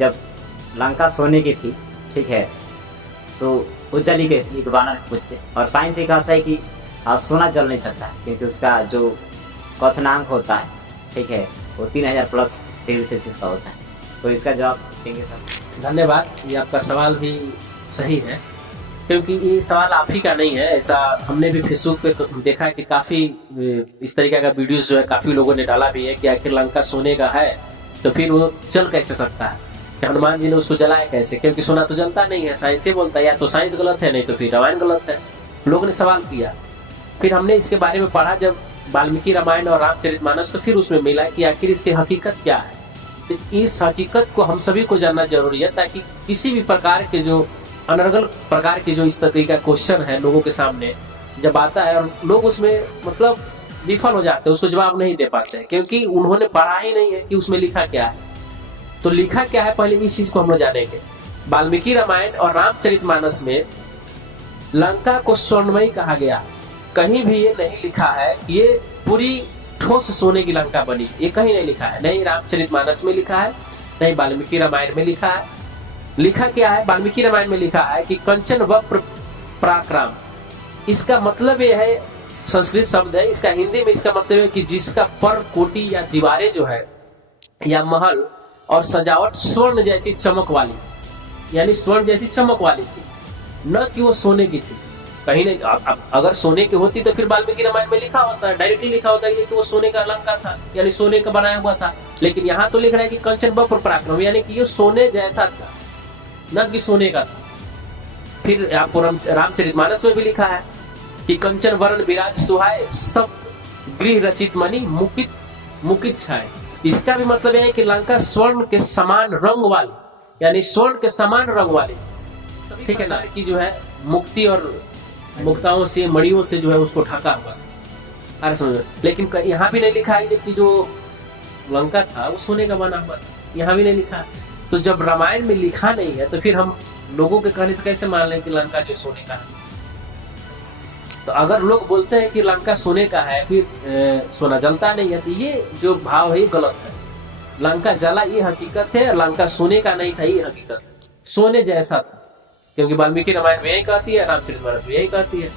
जब लंका सोने की थी, ठीक है, तो वो जली कैसे? एक वानर पूछ से। और साइंस ये कहता है कि सोना जल नहीं सकता क्योंकि उसका जो क्वथनांक होता है, ठीक है, वो 3000 प्लस डिग्री सेल्सियस का होता है। तो इसका जवाब देंगे सर? धन्यवाद, ये आपका सवाल भी सही है, क्योंकि ये सवाल आप ही का नहीं है। ऐसा हमने भी फेसबुक पे देखा है कि काफ़ी इस तरीके का वीडियोस जो है काफ़ी लोगों ने डाला भी है कि आखिर लंका सोने का है तो फिर वो जल कैसे सकता है, कि हनुमान जी ने उसको जलाया कैसे, क्योंकि सोना तो जलता नहीं है। साइंस ये बोलता है, या तो साइंस गलत है, नहीं तो फिर रामायण गलत है। लोगों ने सवाल किया, फिर हमने इसके बारे में पढ़ा जब वाल्मीकि रामायण और रामचरितमानस, तो फिर उसमें मिला कि आखिर इसकी हकीकत क्या है। तो इस हकीकत को हम सभी को जानना जरूरी है, ताकि किसी भी प्रकार के जो अनर्गल प्रकार के जो इस तरीके का क्वेश्चन है लोगों के सामने जब आता है और लोग उसमें मतलब विफल हो जाते हैं, उसको जवाब नहीं दे पाते हैं, क्योंकि उन्होंने पढ़ा ही नहीं है कि उसमें लिखा क्या है। तो लिखा क्या है, पहले इस चीज को हम लोग जानेंगे। वाल्मीकि रामायण और रामचरितमानस में लंका को स्वर्णमयी कहा गया। कहीं भी ये नहीं लिखा है कि ये पूरी ठोस सोने की लंका बनी, ये कहीं नहीं लिखा है। नहीं रामचरितमानस में लिखा है, नहीं वाल्मीकि रामायण में लिखा है। लिखा क्या है? वाल्मीकि रामायण में लिखा है कि कंचन वप्र पराक्रम। इसका मतलब ये है, संस्कृत शब्द है, इसका हिंदी में इसका मतलब है कि जिसका पर कोटि या दीवारें जो है या महल और सजावट स्वर्ण जैसी चमक वाली, यानी स्वर्ण जैसी चमक वाली थी, न कि वो सोने की थी। कहीं नहीं, अगर सोने की होती तो फिर वाल्मीकि रामायण में लिखा होता है, डायरेक्टली लिखा होता है कि वो सोने का लंका था, यानी सोने का बनाया हुआ था। लेकिन यहाँ तो लिख रहा है कि कंचन वप्र पराक्रम, यानी कि ये सोने जैसा था, न कि सोने का था। फिर आपको रामचरितमानस में भी लिखा है कि कंचन वर्ण विराज सुहाए, सब गृह रचित मणि मुकित मुकित छाए। इसका भी मतलब है कि लंका स्वर्ण के समान रंग वाली, यानी स्वर्ण के समान रंग वाली, ठीक है ना, कि जो है मुक्ति और मुक्ताओं से, मणियों से जो है उसको ढका हुआ। अरे समझो, लेकिन यहाँ भी नहीं लिखा है कि जो लंका था वो सोने का बना हुआ था, यहाँ भी नहीं लिखा। तो जब रामायण में लिखा नहीं है तो फिर हम लोगों के कहने से कैसे मान लें कि लंका जो सोने का है? तो अगर लोग बोलते हैं कि लंका सोने का है, फिर सोना जलता नहीं है, तो ये जो भाव है ये गलत है। लंका जला ये हकीकत है, लंका सोने का नहीं था ये हकीकत है, सोने जैसा था। क्योंकि वाल्मीकि रामायण में यही कहती है, रामचरितमानस में यही कहती है,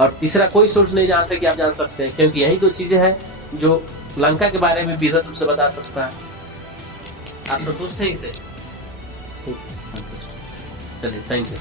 और तीसरा कोई सोर्स नहीं जहां से कि आप जान सकते हैं, क्योंकि यही दो चीजें हैं जो लंका के बारे में विशद रूप से बता सकता है। आप संतुष्ट हैं इसे? ठीक, संतुष्ट। चलिए, थैंक यू।